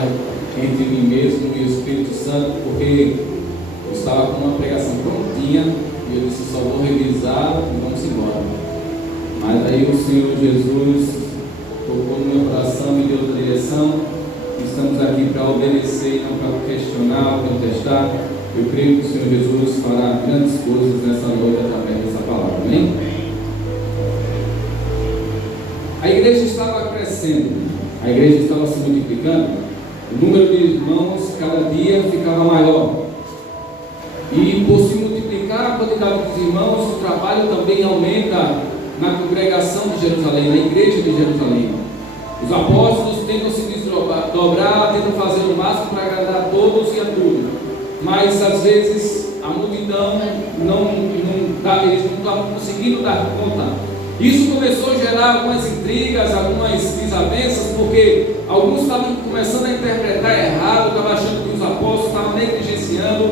entre mim mesmo e o Espírito Santo, porque eu estava com uma pregação prontinha e eu disse: só vou revisar e vamos embora. Mas aí o Senhor Jesus tocou no meu coração, me deu outra direção. Estamos aqui para obedecer, não para questionar, contestar. Eu creio que o Senhor Jesus fará grandes coisas nessa noite através dessa palavra. Amém? A igreja estava crescendo, a igreja estava se multiplicando. O número de irmãos cada dia ficava maior. E por se multiplicar a quantidade dos irmãos, o trabalho também aumenta na congregação de Jerusalém, na igreja de Jerusalém. Os apóstolos tentam se desdobrar, tentam fazer o máximo para agradar a todos e a tudo. Mas às vezes a multidão eles não estavam conseguindo dar conta. Isso começou a gerar algumas intrigas, algumas desavenças, porque alguns estavam começando a interpretar errado, estavam achando que os apóstolos estavam negligenciando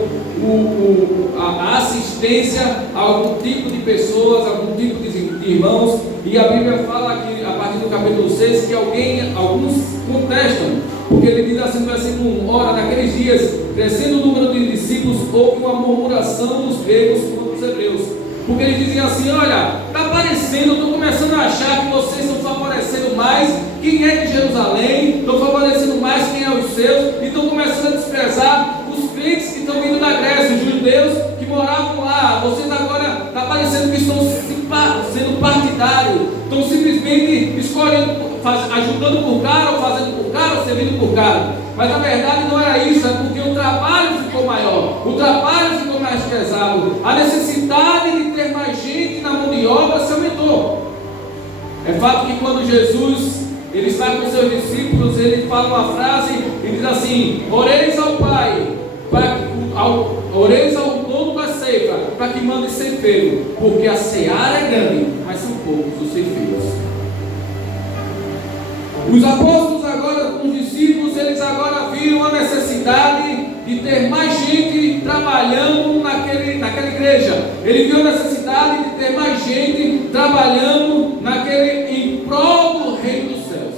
a assistência a algum tipo de pessoas, a algum tipo de irmãos. E a Bíblia fala aqui, a partir do capítulo 6, que alguns contestam, porque ele diz assim no versículo 1: ora, naqueles dias, crescendo o número de discípulos, houve uma murmuração dos gregos contra os hebreus. Porque eles diziam assim: olha, está parecendo, estou começando a achar que vocês estão favorecendo mais quem é de Jerusalém, estão favorecendo mais quem é os seus, e estão começando a desprezar os crentes que estão vindo da Grécia, os judeus que moravam lá. Vocês agora, está parecendo que estão sendo partidários, estão simplesmente escolhendo, ajudando por cara, ou fazendo por cara, ou servindo por cara. Mas na verdade não era isso, é porque o trabalho ficou maior, o trabalho ficou mais pesado, a necessidade de ter mais gente na mão de obra se aumentou. É fato que quando Jesus ele está com seus discípulos, ele fala uma frase e diz assim: oreis ao Pai, oreis ao dono da ceifa, para que mande ceifeiro, porque a seara é grande, mas são poucos os ceifeiros. Os apóstolos agora, os discípulos, eles agora viram a necessidade de ter mais gente trabalhando naquela igreja. Ele viu a necessidade de ter mais gente trabalhando em prol do reino dos céus.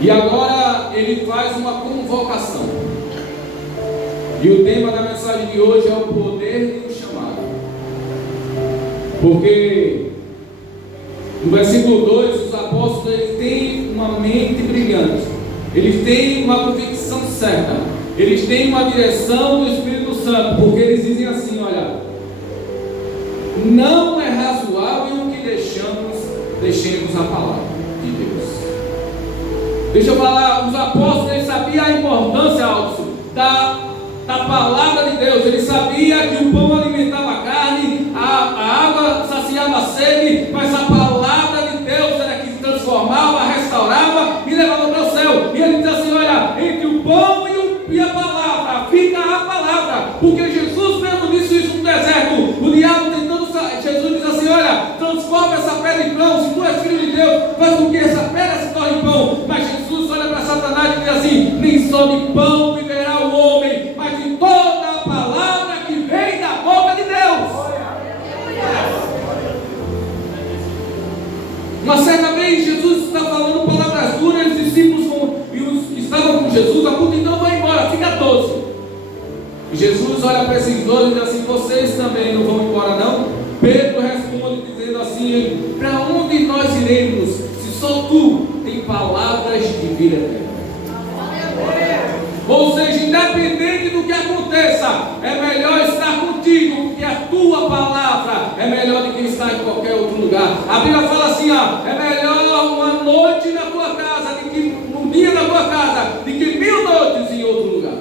E agora ele faz uma convocação. E o tema da mensagem de hoje é o poder do chamado. Porque no versículo 2, os apóstolos eles têm uma mente brilhante, eles têm uma convicção certa, eles têm uma direção do Espírito Santo, porque eles dizem assim: olha, não é razoável que deixemos a palavra de Deus. Deixa eu falar, os apóstolos eles sabiam a importância, Aldo, da palavra de Deus. Ele sabia que o pão alimentava a carne, a água saciava a sede, mas a palavra de Deus era que transformava, restaurava e levava para o céu. E ele diz assim: olha, entre o pão e a palavra fica a palavra, porque Jesus mesmo disse isso no deserto. O diabo tentando, Jesus diz assim: olha, transforma essa pedra em pão. Se tu és filho de Deus, faz com que essa pedra se torne pão. Mas Jesus olha para Satanás e diz assim: nem só de pão viverá o homem, mas de toda a palavra que vem da boca de Deus. Uma certa vez Jesus está falando palavras duras, os discípulos e os que estavam com Jesus, a multidão vai embora, fica 12. E Jesus olha para esses 12 e diz assim: vocês também não vão embora não? Pedro responde dizendo assim: para onde nós iremos, se só tu tem palavras de vida eterna? Ou seja, independente do que aconteça, é melhor estar contigo, porque a tua palavra é melhor do que estar em qualquer outro lugar. A Bíblia fala assim: ó, é melhor uma noite na tua casa, um dia na tua casa, do que 1000 noites em outro lugar.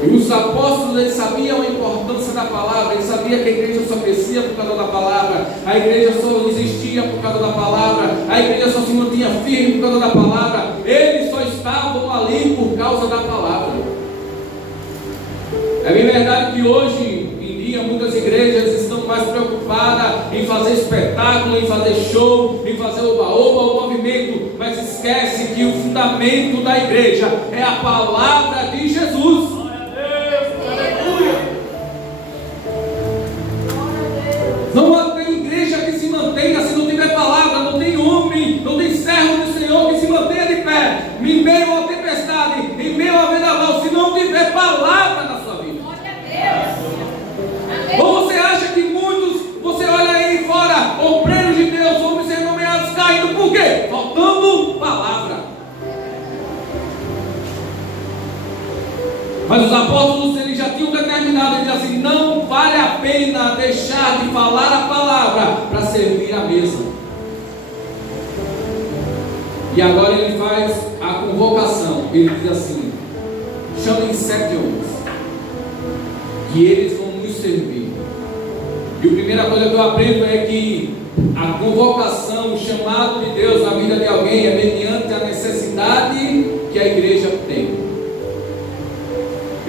E os apóstolos, eles sabiam a importância da palavra, eles sabiam que a igreja só crescia por causa da palavra, a igreja só existia por causa da palavra, a igreja só se mantinha firme por causa da palavra, eles só estavam ali por causa da palavra. É bem verdade que hoje em dia muitas igrejas estão mais preocupadas em fazer espetáculo, em fazer show, em fazer oba-oba, o movimento, mas esquece que o fundamento da igreja é a palavra de Jesus. Não tem igreja que se mantenha se não tiver palavra, não tem homem, não tem o quê? Faltando palavra. Mas os apóstolos, eles já tinham determinado, eles diziam assim: não vale a pena deixar de falar a palavra para servir a mesa. E agora ele faz a convocação. Ele diz assim: chamem 7 homens, que eles vão nos servir. E a primeira coisa que eu aprendo é que a convocação, o chamado de Deus na vida de alguém é mediante a necessidade que a igreja tem.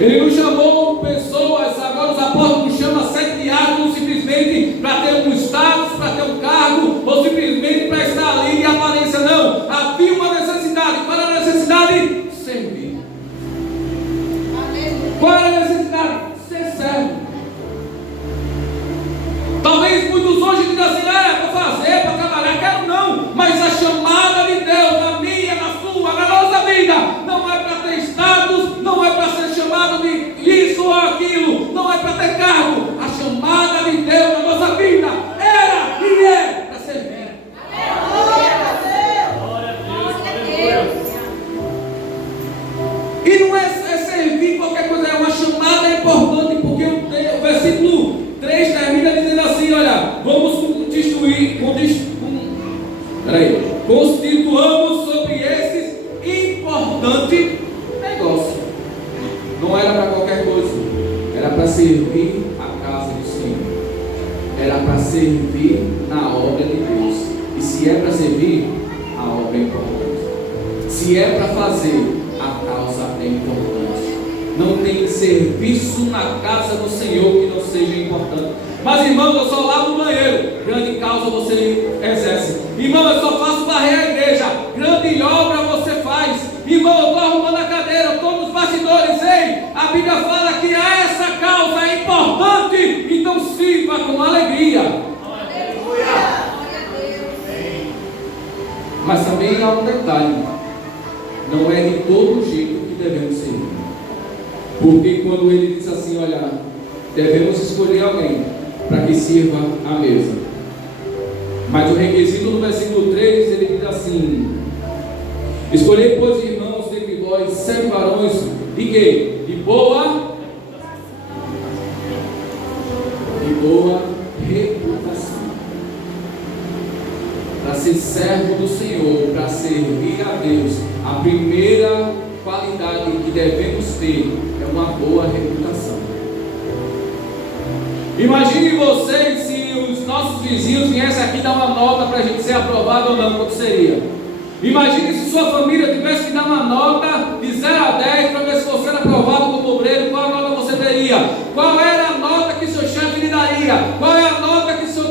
Ele não chamou pessoas, agora os apóstolos chamam 7 diáconos simplesmente para ter um status, para ter um cargo, ou simplesmente para estar ali de aparência. Não, havia uma necessidade. Qual era a necessidade? Servir. Qual era a necessidade? Ser servo. Talvez muitos hoje digam assim: é para fazer, para trabalhar. Quero não, mas a chamada de Deus na minha, na sua, na nossa vida não é para ter status, não é para ser chamado de isso ou aquilo, não é para ter cargo. A chamada de Deus na nossa vida era e é para servir. E não é servir qualquer coisa, é uma chamada importante, porque o versículo 3 termina dizendo assim: olha, vamos constituamos sobre esses importante negócio. Não era para qualquer coisa, era para servir a casa do Senhor, era para servir na obra de Deus. E se é para servir, a obra é importante. Se é para fazer, a causa é importante. Não tem serviço na casa do Senhor que não seja importante. Mas irmão, eu só lavo o banheiro, grande causa você exerce. Irmão, eu só faço varrer a igreja, grande obra você faz. Irmão, eu estou arrumando a cadeira, eu estou nos bastidores. Ei, a Bíblia fala que essa causa é importante, então sirva com alegria. Mas também há um detalhe: não é de todo jeito que devemos servir. Porque quando ele diz assim: olha, devemos escolher alguém para que sirva a mesa. Mas o requisito no versículo 3, ele diz assim: escolhei, pois, irmãos, dentre vós 7 varões de quê? De boa reputação, para ser servo do Senhor, para servir a Deus. A primeira qualidade que devemos ter é uma boa reputação. Imagine vocês se os nossos vizinhos viessem aqui dar uma nota para a gente ser aprovado ou não, quanto seria? Imagine se sua família tivesse que dar uma nota de 0 a 10 para ver se você era aprovado como obreiro. Qual a nota você teria? Qual era a nota que seu chefe lhe daria? Qual é a nota que seu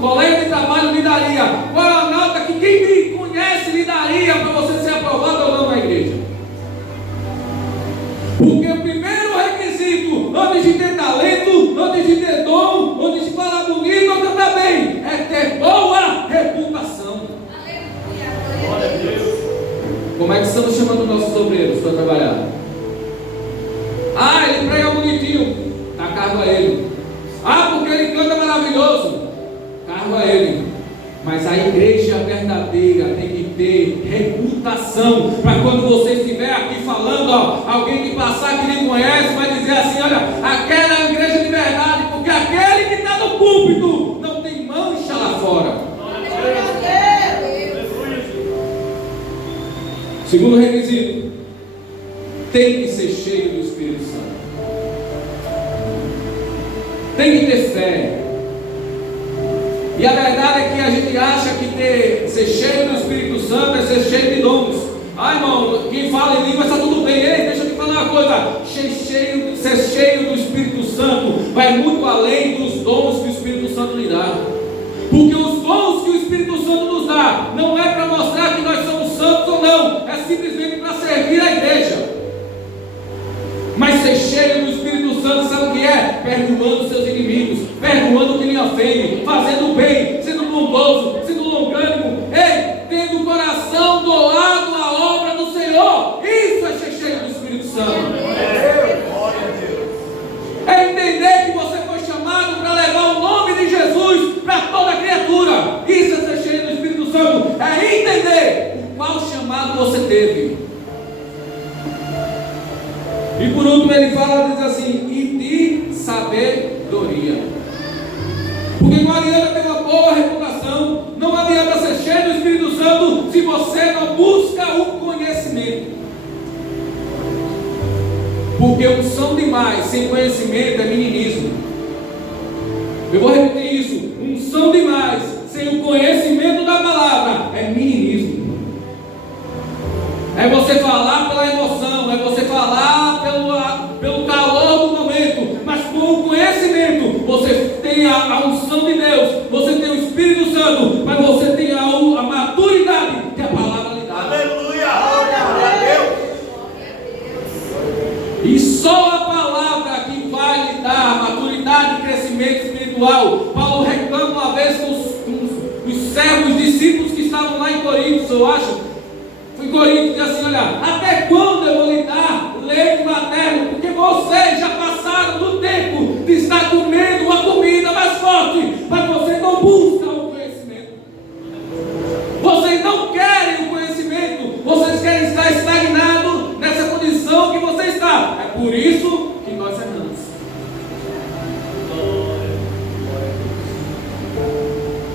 colega de trabalho lhe daria? Qual é a nota que quem me conhece lhe daria para você ser aprovado ou não na igreja? Porque o primeiro requisito, antes de ter talento, antes de ter dom, antes de falar bonito ou cantar bem, é ter boa reputação. Como é que estamos chamando nossos obreiros para trabalhar? Ah, ele prega bonitinho, dá cargo a ele. Ah, porque ele canta maravilhoso, cargo a ele. Mas a igreja verdadeira tem que ter reputação, para quando você estiver aqui falando, alguém que passar que lhe conhece vai dizer assim: olha, aquela é a igreja de verdade, porque aquele que está no púlpito não tem mancha lá fora. Segundo requisito, tem que ser cheio do Espírito Santo. Tem que ter fé. E a verdade é que a gente acha que ser cheio do Espírito Santo é ser cheio de dons. Ah, irmão, quem fala em língua está tudo bem. Ei, deixa eu te falar uma coisa: ser cheio do Espírito Santo vai muito além dos dons que o Espírito Santo lhe dá. Porque os dons que o Espírito Santo nos dá não é para mostrar que nós somos santos ou não, é simplesmente para servir a igreja. Mas ser cheio do Espírito Santo, sabe o que é? Perdoando seus inimigos, perdoando o que lhe ofende, fazendo o bem, sendo bondoso, sendo longânimo, ei, tendo o coração doado à obra do Senhor. Isso é ser cheio do Espírito Santo. É entender que você foi chamado para levar o nome de Jesus para toda criatura. Isso é ser cheio do Espírito Santo. você teve. E por último ele fala, diz assim, e de sabedoria. Porque não adianta ter uma boa reputação, não adianta ser cheio do Espírito Santo, se você não busca o conhecimento. Porque unção demais sem conhecimento é meninismo. Eu vou repetir isso, unção demais sem o conhecimento da palavra é meninismo. É você falar pela emoção, é você falar pelo calor do momento, mas com o conhecimento, você tem a unção de Deus, você tem o Espírito Santo, mas você tem a maturidade que a palavra lhe dá. Aleluia! Glória a Deus! E só a palavra que vai lhe dar a maturidade e crescimento espiritual. Paulo reclama uma vez com os servos, discípulos que estavam lá em Corinto, eu acho. Foi em Corinto, diz assim, olha, até quando eu vou lhe dar leite materno? Porque vocês já passaram do tempo de estar comendo uma comida mais forte, mas vocês não buscam o conhecimento. Vocês não querem o conhecimento, vocês querem estar estagnados nessa condição que você está. É por isso que nós erramos.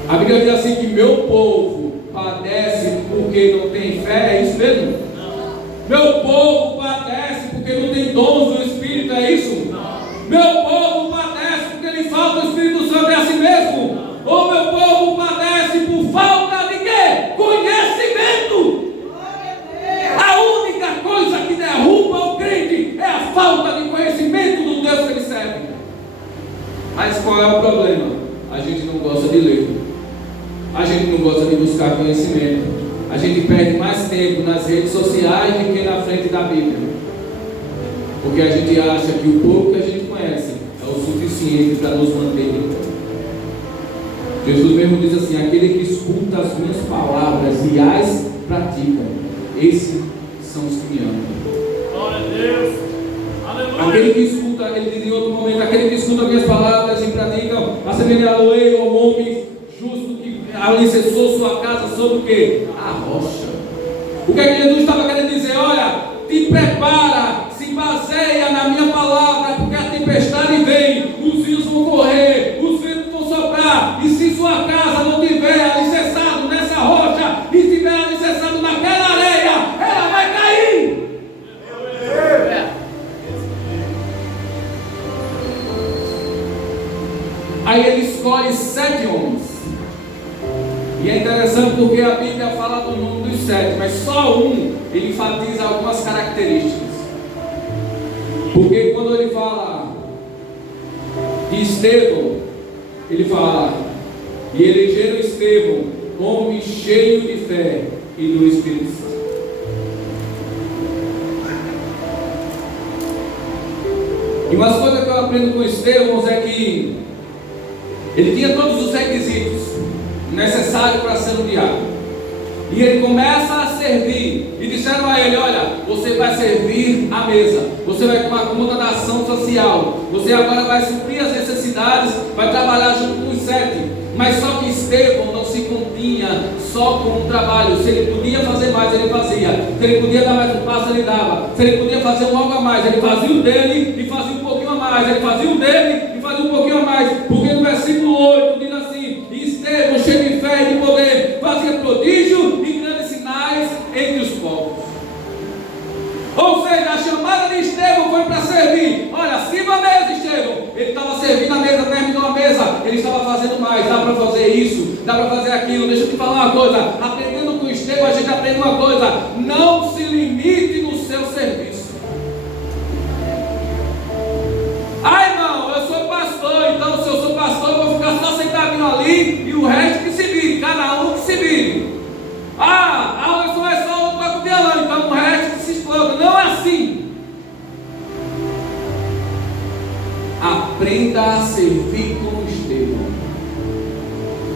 A Bíblia diz assim que meu povo padece porque não tem fé, é isso mesmo? Não. Meu povo padece porque não tem dons do Espírito, é isso? Não. Meu povo padece porque lhe falta o Espírito Santo, é assim mesmo? Não. Ou meu povo padece por falta de quê? Conhecimento. A única coisa que derruba o crente é a falta de conhecimento do Deus que ele serve. Mas qual é o problema? A gente não gosta de ler. A gente não gosta de buscar conhecimento. A gente perde mais tempo nas redes sociais do que na frente da Bíblia. Porque a gente acha que o pouco que a gente conhece é o suficiente para nos manter em pé. Jesus mesmo diz assim, aquele que escuta as minhas palavras e as pratica, esses são os que me amam. Glória a Deus! Aleluia! Aquele que escuta, ele diz em outro momento, aquele que escuta as minhas palavras e pratica, assemelhá-lo-ei ao homem justo que alicerçou sua casa sobre o quê? A rocha. O que é que Jesus estava querendo dizer? Olha, te prepara, se baseia na minha palavra, porque a tempestade vem, os rios vão correr, os ventos vão soprar, e se sua casa não tiver alicerçado nessa rocha, e tiver alicerçado naquela areia, ela vai cair. Aí ele escolhe 7 homens. E é interessante porque a Bíblia fala do nome dos 7, mas só um ele enfatiza algumas características. Porque quando ele fala de Estevão, ele fala, e elegeram Estevão, homem cheio de fé e do Espírito Santo. E umas coisas que eu aprendo com Estevão é que ele tinha todos os requisitos necessários para ser um diácono. E ele começa a servir. E disseram a ele, olha, você vai servir à mesa, você vai tomar conta da ação social, você agora vai suprir as necessidades, vai trabalhar junto com os 7. Mas só que Estevão não se continha só com o trabalho. Se ele podia fazer mais, ele fazia. Se ele podia dar mais um passo, ele dava. Se ele podia fazer algo a mais, ele fazia o dele e fazia um pouquinho a mais. Ele fazia o dele e fazia um pouquinho a mais. Porque no versículo 8 diz assim, Estevão, cheio de fé e de poder, fazia prodígio e grandes sinais entre os povos. Ou seja, a chamada de Estevão foi para servir. Olha, sirva a mesa, Estevão. Ele estava servindo a mesa, terminou a mesa, ele estava fazendo mais. Dá para fazer isso, dá para fazer aquilo. Deixa eu te falar uma coisa, aprendendo com Estevão, a gente aprende uma coisa: não se limite no seu serviço. Ah, irmão, eu sou pastor, então se eu sou pastor, eu vou ficar só sentadinho ali e o resto que se vire, cada um que se vire. Ah, eu sou só toco violão, então o resto que se exploda. Não é assim. Aprenda a servir como Estevão.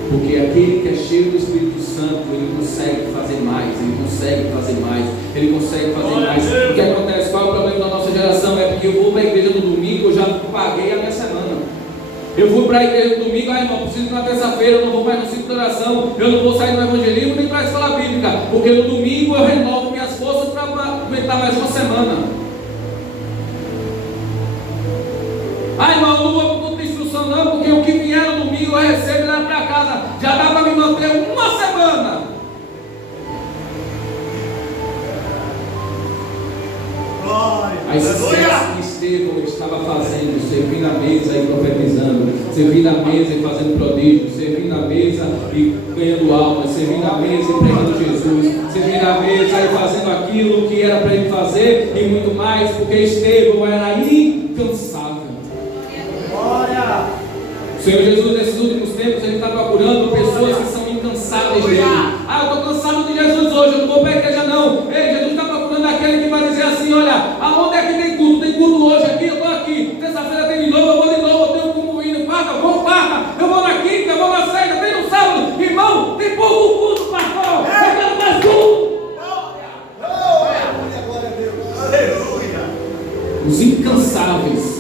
Porque aquele que é cheio do Espírito Santo, ele consegue fazer mais, ele consegue fazer mais, ele consegue fazer mais. O que acontece? Qual é o problema da nossa geração? É porque eu vou para a igreja no domingo, eu já paguei a minha semana. Eu vou para a igreja no domingo, irmão, preciso ir na terça-feira, eu não vou mais no ciclo de oração, eu não vou sair no evangelismo nem para a escola bíblica, porque no domingo eu renovo minha casa já dá para me manter uma semana. Aí se que Estevão estava fazendo, servindo a mesa e profetizando, servindo a mesa e fazendo prodígios, servindo a mesa e ganhando almas, servindo a mesa e pregando Jesus, servindo a mesa e fazendo aquilo que era para ele fazer e muito mais, porque Estevão era incansável. O Senhor Jesus, nesses últimos tempos, Ele está procurando pessoas que são incansáveis dele. Eu estou cansado de Jesus hoje, eu não vou para a igreja não. Ei, Jesus está procurando aquele que vai dizer assim: olha, aonde é que tem culto? Tem culto hoje aqui, eu estou aqui. Terça-feira tem de novo, eu vou de novo, eu tenho como ir no quarta, eu vou quarta, eu vou na quinta, eu vou na sexta, tem no sábado. Irmão, tem pouco culto, pastor. Eu quero mais culto. Os incansáveis.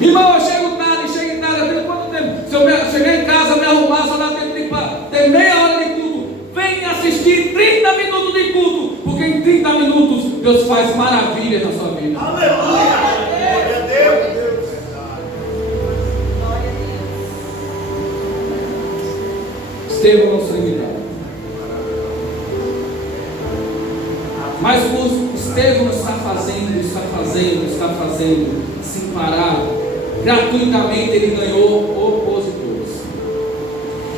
Irmão, eu chego tarde, eu tenho quanto tempo? Se eu chegar em casa, me arrumar, só dá tempo de ter meia hora de culto. Vem assistir 30 minutos de culto, porque em 30 minutos Deus faz maravilhas na sua vida. Aleluia! Glória a Deus! Estevão não se limitava. Mas o Estevão está fazendo, sem parar. Gratuitamente ele ganhou opositores.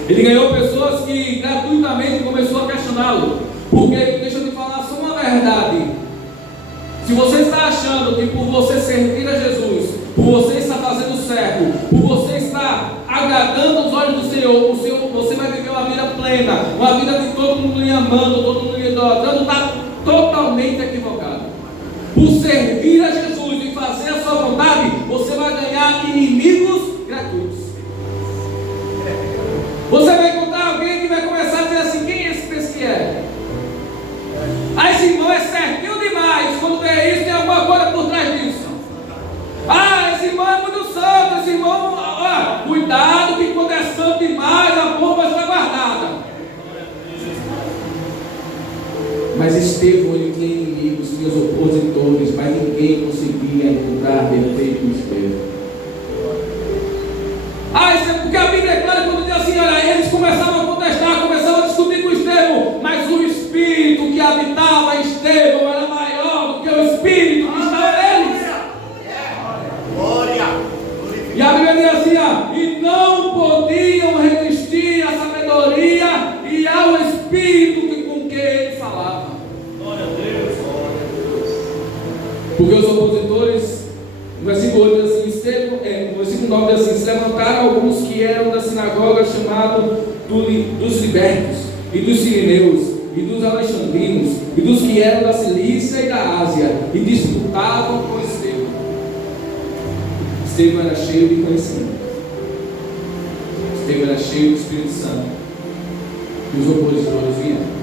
Ele ganhou pessoas que gratuitamente começou a questioná-lo. Porque, deixa eu te falar só uma verdade. Se você está achando que por você servir a Jesus, por você estar fazendo certo, por você estar agradando os olhos do Senhor, você vai viver uma vida plena, uma vida de todo mundo lhe amando, todo mundo lhe idolatrando, está totalmente equivocado. Por servir a Jesus e fazer a sua vontade, você vai ganhar inimigos gratuitos. Você vai encontrar alguém que vai começar a dizer assim: quem é esse que é? Esse irmão é certinho demais. Quando vê isso, tem alguma coisa por trás disso. Esse irmão é muito santo. Esse irmão, cuidado que quando é santo demais, a bomba está guardada. Mas Estevão, ele tinha inimigos, tinha os opositores, mas ninguém conseguia encontrar defeito em Estevão. Isso é porque a Bíblia é clara quando diz assim: olha, eles começavam a contestar, começavam a discutir com Estevão, mas o Espírito que habitava em Estevão era maior do que o Espírito que estava neles. Glória! E a Bíblia diz assim: e não podiam resistir à sabedoria e ao Espírito com que ele falava. Glória a Deus! Porque os opositores, no versículo 8 diz assim, no versículo 9 diz assim: se levantaram alguns que eram da sinagoga chamado dos libertos, e dos sirineus, e dos alexandrinos, e dos que eram da Cilícia e da Ásia, e disputavam com Estevão. Estevão era cheio de conhecimento, Estevão era cheio do Espírito Santo. E os opositores vieram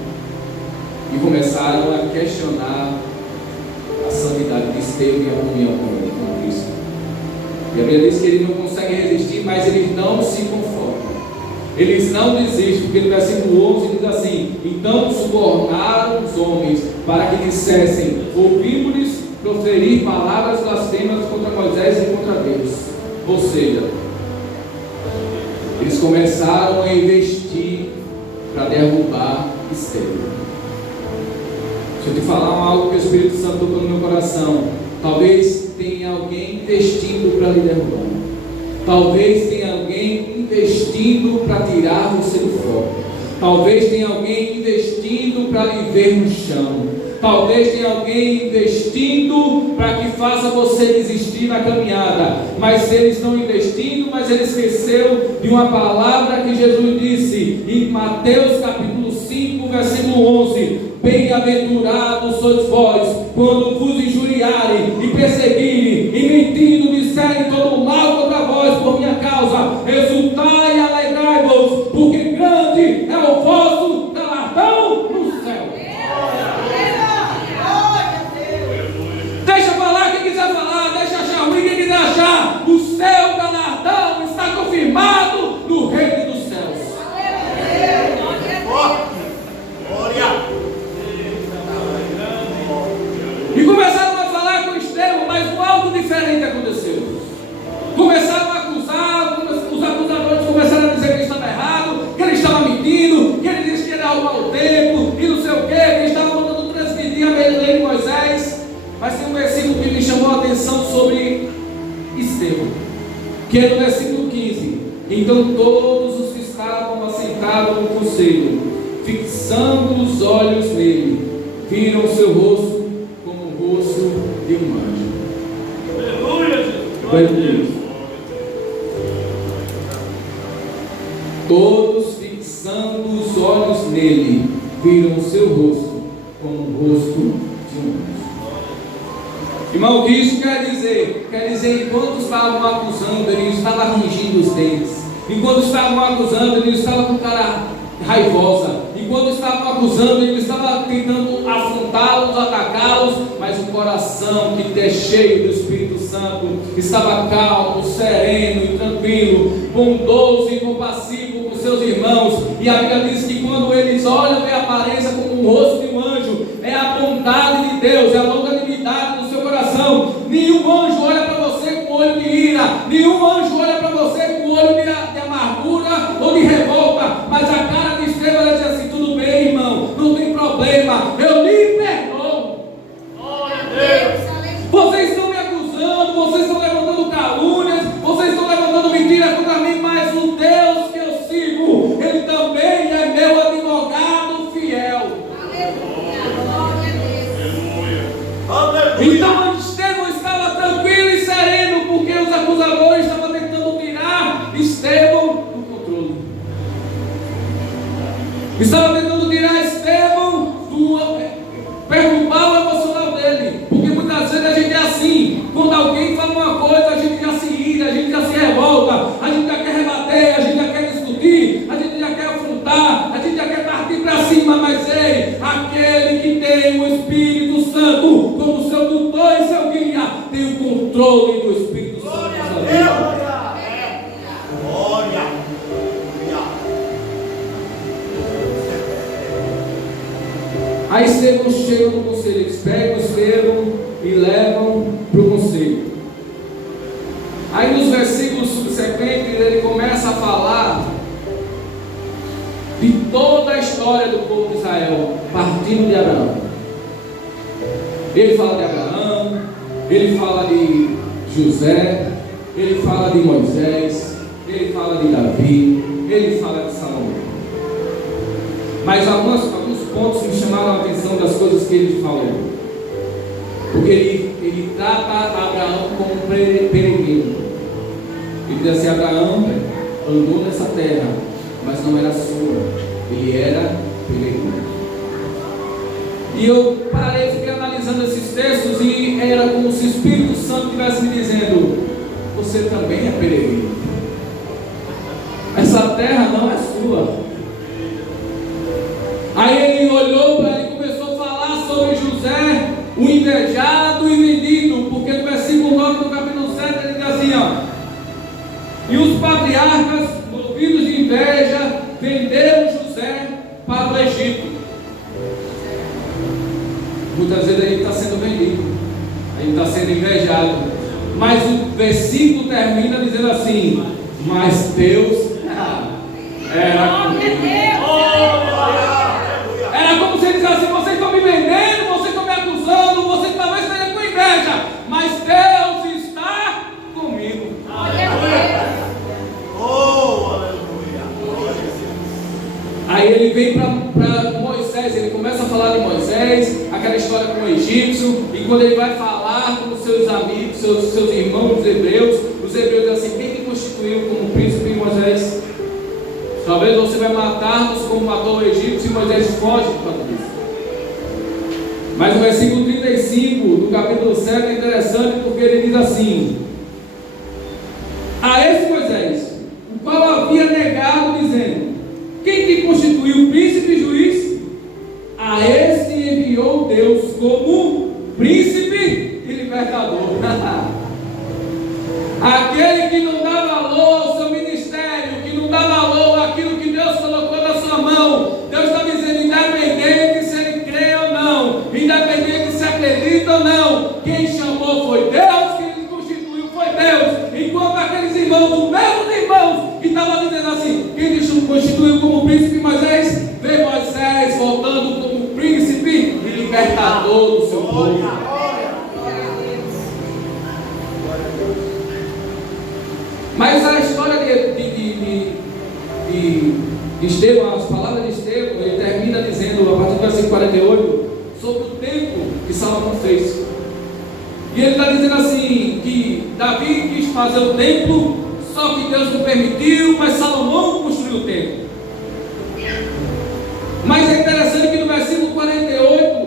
e começaram a questionar a santidade de Estevão e a comunhão com Cristo. E a Bíblia diz que ele não consegue resistir, mas eles não se conformam. Eles não desistem, porque no versículo 11 diz assim: então subornaram os homens para que dissessem: ouvimos-lhes proferir palavras blasfemas contra Moisés e contra Deus. Ou seja, eles começaram a investir para derrubar Estevão. Deixa eu te falar algo que o Espírito Santo tocou no meu coração. Talvez tenha alguém investindo para lhe derrubar. Talvez tenha alguém investindo para tirar você do foco. Talvez tenha alguém investindo para lhe ver no chão. Talvez tenha alguém investindo para que faça você desistir na caminhada. Mas eles estão investindo, mas ele esqueceu de uma palavra que Jesus disse em Mateus capítulo 5, versículo 11: bem-aventurados sois vós, quando vos injuriarem e perseguirem, e mentindo disserem todo mal contra vós por minha causa, exultai e alegrai-vos, porque grande é o vosso galardão no céu. Deixa falar quem quiser falar, deixa achar ruim quem quiser achar. O seu galardão está confirmado no reino dos céus. Glória! E começaram a falar com Estevão, mas algo diferente aconteceu. Começaram a acusar, os acusadores Mas tem um versículo que me chamou a atenção sobre Estevão, que é no versículo 15. Então todos os que estavam assentados no conselho, fixando os olhos nele, viram seu rosto como o rosto de um anjo. Aleluia, Jesus. Glória a Deus. Todos fixando os olhos nele, viram seu rosto como o rosto de um anjo. Irmão, o que isso quer dizer? Quer dizer, enquanto estavam acusando, ele estava rangindo os dentes. Enquanto estavam acusando, ele estava com cara raivosa. Enquanto estavam acusando, ele estava tentando afrontá-los, atacá-los, mas o coração que é cheio do Espírito Santo estava calmo, sereno e tranquilo, bondoso e compassivo com seus irmãos. E a Bíblia diz que quando eles olham a aparência como o rosto de um anjo, é a bondade de Deus, é a longanimidade do seu coração. Nenhum anjo olha para você com olho de ira, nenhum anjo olha para você com olho de amargura ou de revolta, mas a cara de Estevão ela diz assim: tudo bem, irmão, não tem problema, eu lhe perdoo. Glória a Deus. Vocês estão me acusando, vocês estão levantando calúnias, vocês estão levantando mentiras contra mim, mas o Deus que eu sigo, Ele também é meu advogado fiel. Aleluia. Então Estevão estava tranquilo e sereno, porque os acusadores estavam tentando tirar Estevão do controle. Estavam tentando tirar Estevão perturbar o emocional dele. Porque muitas vezes a gente é assim. Quando alguém fala uma coisa, a gente já se ira, a gente já se revolta, a gente já quer rebater, a gente já quer discutir, a gente já quer afrontar, a gente já quer partir para cima. Mas ei, aquele que tem o Espírito Santo como seu tutor e seu guia, tem o controle do Espírito Santo. Glória a na sua Deus. vida. Glória. Aí Estevão chega no conselho, eles pegam Estevão e levam para o conselho. Aí nos versículos subsequentes ele começa a falar de toda a história do povo de Israel, partindo de Abraão. Ele fala de Abraão, ele fala de José, ele fala de Moisés, ele fala de Davi, ele fala de Salomão. Mas alguns pontos me chamaram a atenção das coisas que ele falou. Porque ele trata Abraão como um peregrino. Ele diz assim: Abraão andou nessa terra, mas não era sua, ele era peregrino. E eu parei e fiquei analisando esses textos, e era como se o Espírito Santo estivesse me dizendo: você também é peregrino. Essa terra não é sua. Aí ele olhou para ele e começou a falar sobre José, o invejado e vendido, porque no versículo 9 do capítulo 7 ele diz assim: ó, e os patriarcas, movidos de inveja, venderam José para o Egito. Muitas vezes a gente está sendo vendido, a gente está sendo invejado, mas o versículo termina dizendo assim: mas Deus era comigo. Era como se ele dissesse assim: vocês estão me vendendo, vocês estão me acusando, vocês talvez estejam com inveja, mas Deus está comigo. Oh, aleluia. Aí ele vem para Moisés, ele começa a falar de Moisés, aquela história com o egípcio, e quando ele vai falar com os seus amigos, seus irmãos os hebreus dizem assim: quem te constituiu como príncipe em Moisés? Talvez você vai matar-nos como matou o egípcio, e Moisés foge por causa disso. Mas o versículo 35 do capítulo 7 é interessante, porque ele diz assim: a esse Moisés, o qual havia negado, dizendo: quem te constituiu príncipe e juiz? A esse enviou Deus como príncipe e libertador. Aquele que não dá valor ao seu ministério, que não dá valor àquilo que Deus colocou na sua mão. Deus está dizendo: independente se ele crê ou não, independente se acredita ou não, quem chamou foi Deus, quem constituiu foi Deus. Enquanto aqueles irmãos, os mesmos irmãos, que estavam dizendo assim: quem te constituiu como príncipe Moisés, vê Moisés voltando como príncipe e libertador do seu povo. de Estevão, as palavras de Estevão, ele termina dizendo, a partir do versículo 48, sobre o templo que Salomão fez. E ele está dizendo assim, que Davi quis fazer o templo, só que Deus não permitiu, mas Salomão construiu o templo. Mas é interessante que no versículo 48,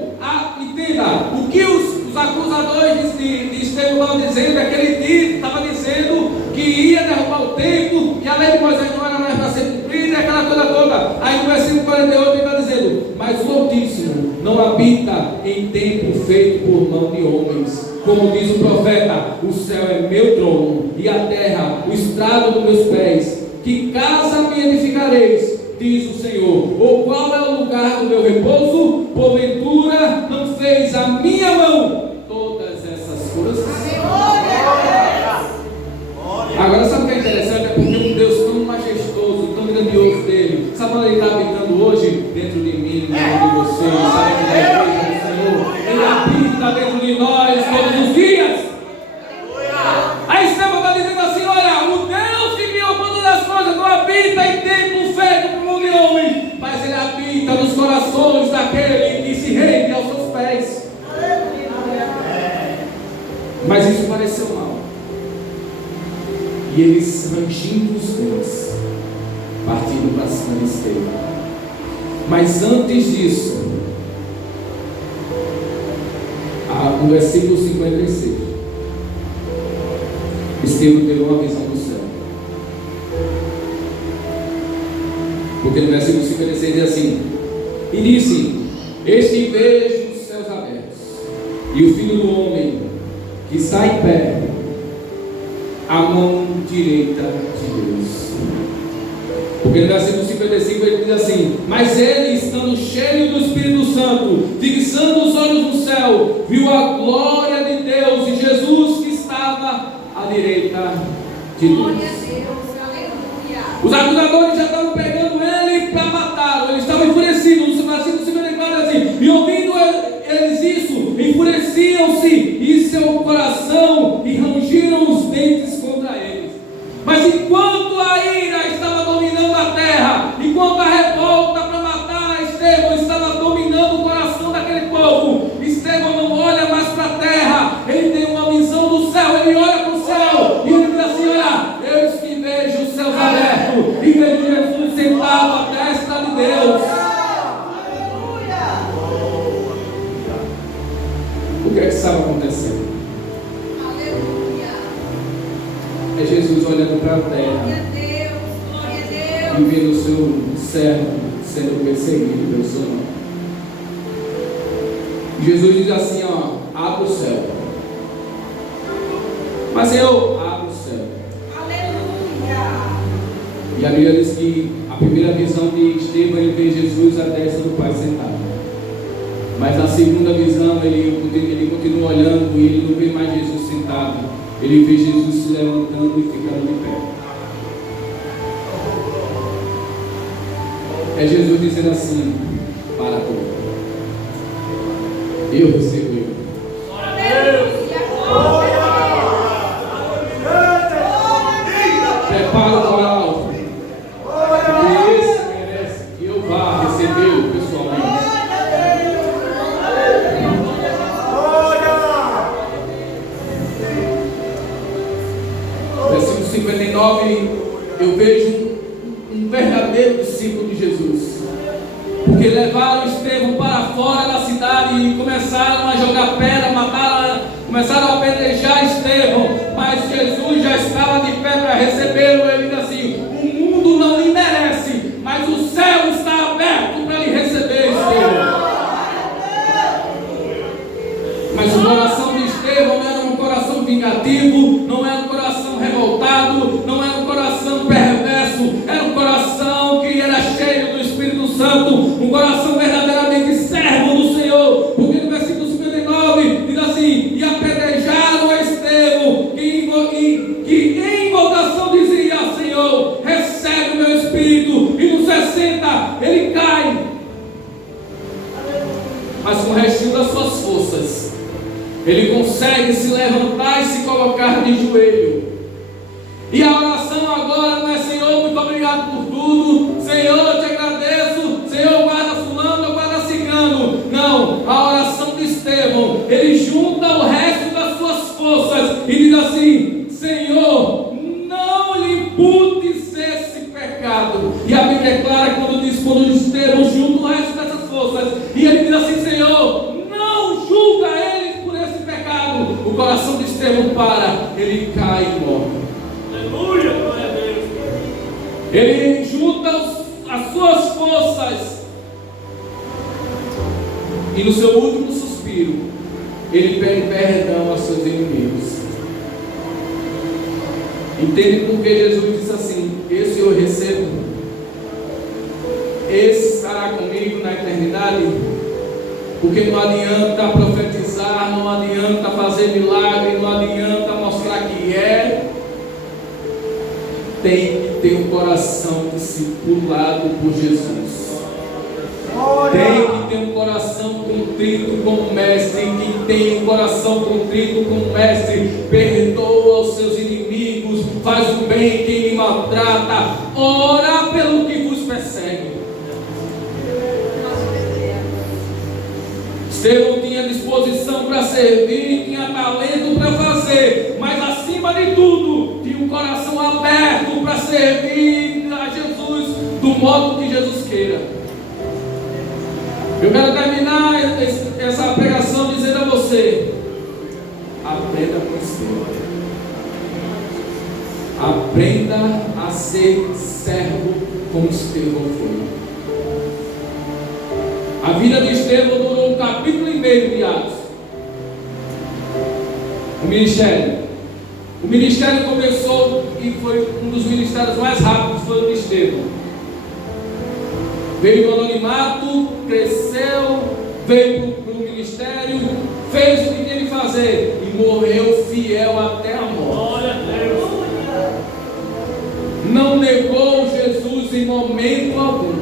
entenda, o que os acusadores de Estevão estavam dizendo é que ele estava dizendo que ia derrubar o templo, que a lei de Moisés não era mais para ser cumprida, e aquela coisa toda. Aí no versículo 48 ele está dizendo, mas o Altíssimo não habita em templo feito por mão de homens. Como diz o profeta, o céu é meu trono e a terra o estrado dos meus pés. Que casa me edificareis, diz o Senhor, ou qual é o lugar do meu repouso? Porventura não fez a minha mão todas essas coisas? Agora sabe o que é interessante? É porque um Deus tão majestoso, tão grandioso dele, sabe onde ele está habitando hoje? Dentro de mim, dentro de você, sabe que é a igreja do Senhor. Ele habita dentro de nós todos os dias. Aí Estevão está dizendo assim, olha, o Deus que criou todas as coisas não habita em templo feito por mão de homem, mas ele habita nos corações daquele que se rende aos seus pés. Mas isso pareceu mal. E eles, rangindo os dentes, partindo para cima de Estevão. Mas antes disso, no versículo 56, Estevão teve uma visão do céu. Porque no versículo 56 diz assim: e disse: eis que vejo os céus abertos, e o Filho do Homem que está em pé, a mão direita de Deus. Porque no versículo 55 ele diz assim: mas ele, estando cheio do Espírito Santo, fixando os olhos no céu, viu a glória de Deus e Jesus que estava à direita de Deus. Os acusadores já estavam pegando ele para matá-lo, eles estavam enfurecidos. No versículo 54 assim: e ouvindo eles isso, enfureciam-se em seu coração e rangiram os dentes contra eles. Mas enquanto a ira estava dominando a terra, enquanto a revolta para matar Estevão estava dominando o coração daquele povo, Estevão não olha mais para a terra, ele tem uma visão do céu, ele olha para o céu e ele diz assim: olha, eis que vejo os céus abertos e vejo Jesus sentado à destra de Deus. O que é que estava acontecendo? É Jesus olhando para a terra e vendo o seu servo sendo perseguido pelo seu nome. Jesus diz assim: ó, abre o céu. Mas eu abro o céu. E a Bíblia diz que a primeira visão de Estevão, ele vê Jesus à destra do Pai sentado. Mas na segunda visão ele continua olhando e ele não vê mais Jesus sentado. Ele vê Jesus se levantando e ficando de pé. É Jesus dizendo assim: para tudo, eu recebo ele. Prepara o coral, porque esse merece que eu vá recebê-lo pessoalmente. Versículo 59, eu vejo um verdadeiro discípulo de Jesus, porque levaram Estevão para fora da cidade e começaram a jogar pedra, mataram, começaram a apedrejar Estevão, mas Jesus já estava de pé para recebê-lo. Ele diz assim: o mundo não lhe merece, mas o céu está aberto para lhe receber, Estevão. Mas o coração de Estevão não era um coração vingativo, não era um coração revoltado, não era um coração perverso, era um coração que era cheio do Espírito Santo, um coração verdadeiramente servo do Senhor. Porque no versículo 59 diz assim: e apedrejaram a Estevão, que em invocação dizia: Senhor, recebe o meu espírito. E no 60 ele cai, mas com o restinho das suas forças ele consegue se levantar e se colocar de joelho. E a oração agora não é: Senhor, muito obrigado por tudo, Senhor, te Não, a oração de Estevão, ele junta o resto das suas forças e diz assim: Senhor, não lhe imputes esse pecado. E a Bíblia é clara quando Estevão junta o resto dessas forças e ele diz assim: Senhor, não julga ele por esse pecado. O coração de Estevão para, ele cai e morre. Aleluia, glória a Deus. Ele junta as suas forças e no seu último suspiro ele pede perdão aos seus inimigos. Entende por que Jesus disse assim: esse eu recebo, esse estará comigo na eternidade? Porque não adianta profetizar, não adianta fazer milagre, não adianta mostrar que tem que ter um coração discipulado por Jesus. Tem que ter um coração contrito com o Mestre. Quem tem um coração contrito com o Mestre, perdoa os seus inimigos, faz o bem quem lhe maltrata, ora pelo que vos persegue. Estevão tinha disposição para servir, tinha talento para fazer, mas acima de tudo, tinha um coração aberto para servir a Jesus do modo que Jesus queira. Eu quero terminar essa pregação dizendo a você: aprenda com Estevão. Aprenda a ser servo como Estevão foi. A vida de Estevão durou um capítulo e meio de Atos. O ministério começou e foi um dos ministérios mais rápidos, foi o de Estevão. Veio do anonimato, cresceu, veio para o ministério, fez o que tinha de fazer e morreu fiel até a morte. Glória a Deus. Não negou Jesus em momento algum.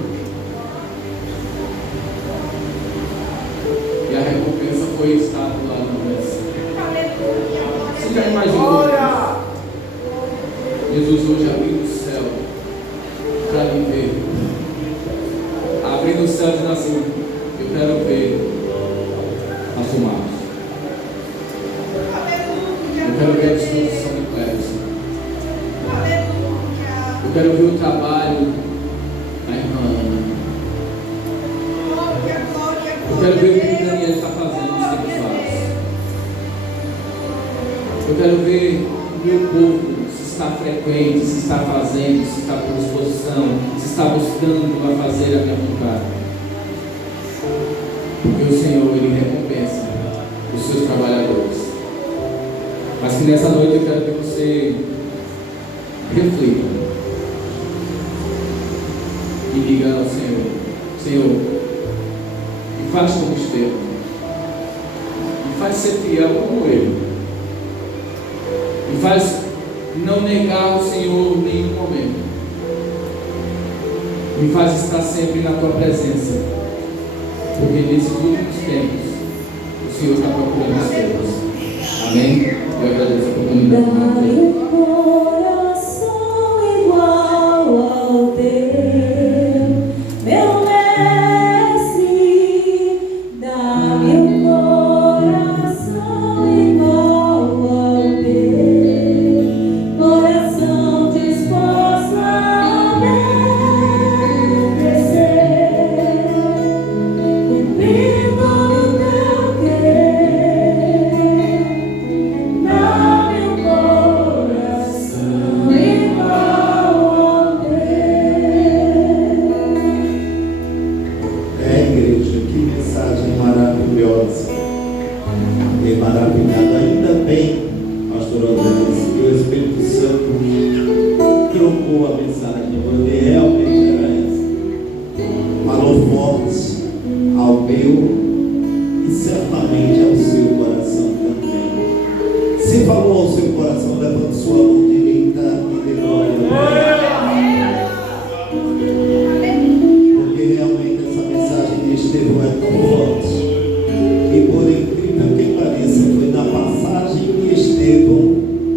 E a recompensa foi estar do lado do Mestre. Você já imaginou? Jesus hoje abrindo o céu para lhe ver. Abrindo o céu dizendo assim: eu quero ver a fumaça. Eu quero ver a disposição de Cléber. Eu quero ver o trabalho da irmã Ana. Eu quero ver o que Daniel está fazendo nos tempos vasos. Eu quero ver o meu povo, se está frequente, se está fazendo, se está com disposição, se está buscando a fazer a minha vontade. Porque o Senhor, Ele recompensa os seus trabalhadores. Mas que nessa noite eu quero que você reflita e diga ao Senhor: Senhor, me faz como Estevão, me faz ser fiel como Ele, me faz não negar o Senhor em nenhum momento, me faz estar sempre na Tua presença, porque nesses últimos tempos o Senhor está procurando as coisas. Amém? Eu agradeço a oportunidade. Dá-me um coração igual ao teu, meu mestre. Dá-me um coração igual ao teu, coração disposto a obedecer, cumprir todo o teu querer. Dá-me um coração igual ao teu. Igreja, que mensagem maravilhosa. E maravilhada, ainda bem, pastor Andrés, que o Espírito Santo trocou a mensagem, porque realmente era essa. Falou forte ao meu e certamente ao seu coração também. Se falou ao seu coração, levante sua mão direita e dê glória. Porque realmente essa mensagem de Estevão é tão forte que, por incrível que pareça, foi na passagem de Estevão,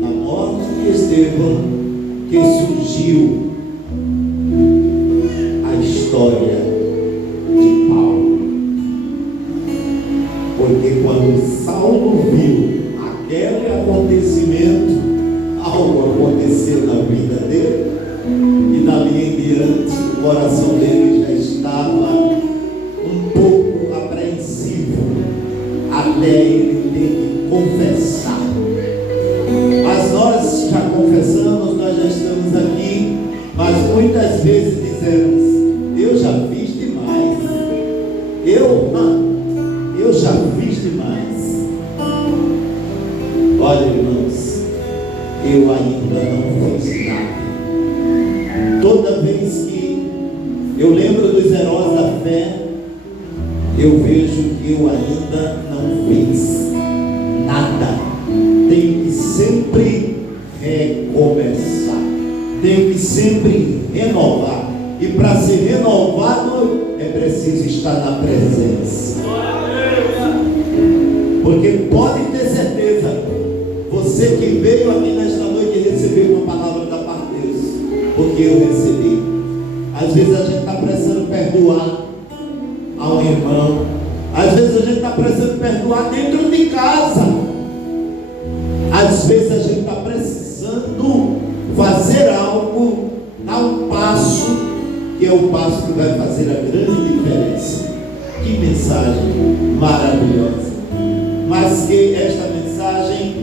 na morte de Estevão, que surgiu a história de Paulo. Porque quando Saulo viu aquele acontecimento, algo aconteceu na vida dele, e dali em diante o coração dele já estava um pouco apreensivo, até ele ter que confessar. Mas nós já confessamos, nós já estamos aqui, mas muitas vezes dizemos: eu já fiz demais, eu já fiz demais. Olha, irmãos, eu ainda não fiz nada. Toda vez que eu lembro dos heróis da fé, eu vejo que eu ainda não fiz nada. Tenho que sempre recomeçar, tenho que sempre renovar, e para ser renovado é preciso estar na presença. Porque pode ter certeza, você que veio aqui nesta noite recebeu uma palavra da parte de Deus, porque eu recebi. Às vezes a gente está precisando perdoar a um irmão, às vezes a gente está precisando perdoar dentro de casa, às vezes a gente está precisando fazer algo, dar um passo, que é o passo que vai fazer a grande diferença. Que mensagem maravilhosa! Mas que esta mensagem,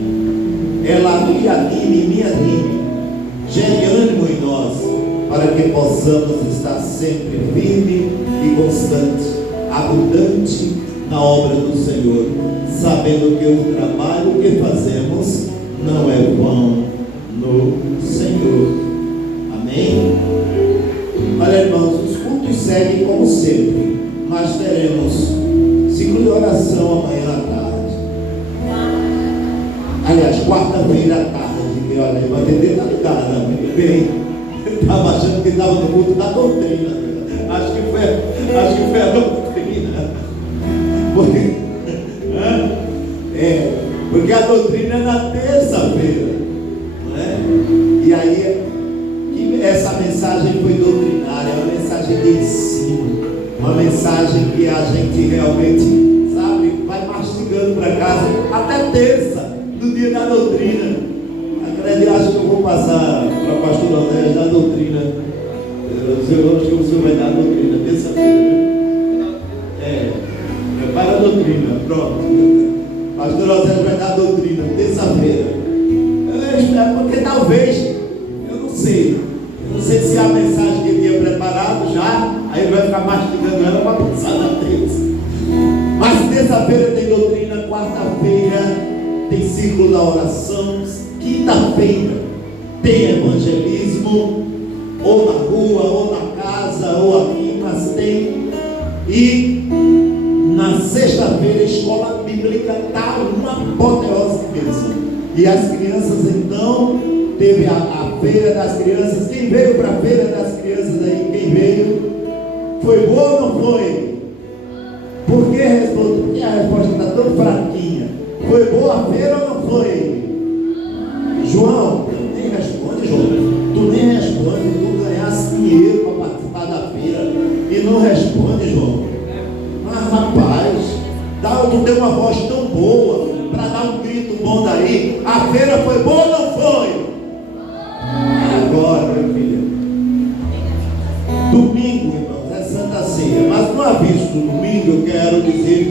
ela me anime, gere ânimo em nós, para que possamos estar sempre firme e constante, abundante na obra do Senhor, sabendo que o trabalho que fazemos não é vão no Senhor. Amém? Olha, irmãos, os cultos seguem como sempre. Nós teremos ciclo de oração amanhã à tarde. Aliás, quarta-feira à tarde. Olha, a irmã Tendê está ligada, muito bem. Eu estava achando que estava no culto da doutrina. Acho que foi a doutrina. Porque a doutrina é na terça-feira, não é? E aí, essa mensagem foi doutrinária, uma mensagem de ensino, uma mensagem que a gente realmente, sabe, vai mastigando para casa, até terça, no dia da doutrina. Eu acho que eu vou passar para o pastor André da doutrina. Acho que o senhor vai dar a doutrina terça-feira. Prepara a doutrina, pronto. Pastor José vai dar a doutrina terça-feira. Eu espero, porque talvez, eu não sei se a mensagem que ele tinha preparado já, aí ele vai ficar mastigando ela para passar na terça. Mas terça-feira tem doutrina, quarta-feira tem ciclo da oração, quinta-feira tem evangelismo, ou na rua, ou na casa, ou aqui, mas tem. E na sexta-feira a escola bíblica está uma apoteose de bênção. E as crianças então, teve a feira das crianças. Quem veio para a feira das crianças aí? Quem veio? Foi boa ou não foi? Por que respondeu? Porque a resposta está tão fraquinha. Foi boa a feira ou não foi? João, tu nem responde, João. Tu nem responde, tu ganhasse dinheiro para participar da feira e não responde, João. Mas rapaz, tu tem uma voz tão boa para dar um grito bom daí. A feira foi boa ou